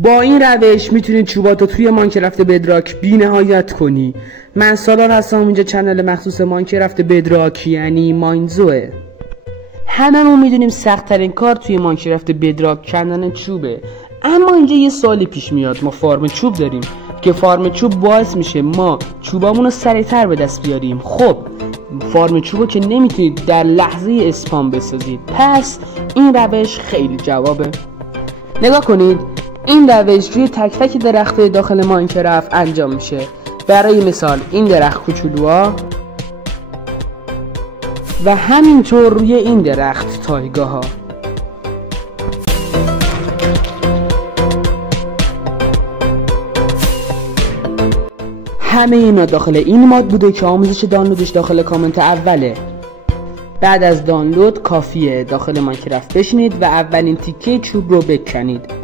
با این روش میتونید چوباتو توی ماینکرافت بدراک بی نهایت کنی. من سالار هستم، اینجا چنل مخصوص ماینکرافت بدراک یعنی ماینزوه. هممون میدونیم سخت ترین کار توی ماینکرافت بدراک کندن چوبه، اما اینجا یه سوالی پیش میاد. ما فارم چوب داریم که فارم چوب باعث میشه ما چوبامون رو سریعتر به دست بیاریم. خب فارم چوبو که نمیتونید در لحظه اسپام بسازید، پس این روش خیلی جوابه. نگاه کنید، این روش روی تک تک درخت‌های داخل ماینکرافت انجام میشه. برای مثال این درخت کوچولوها و همینطور روی این درخت تایگاه ها. همه اینا داخل این ماد بوده که آموزش دانلودش داخل کامنت اوله. بعد از دانلود کافیه داخل ماینکرافت بشینید و اولین تیکه چوب رو بکنید.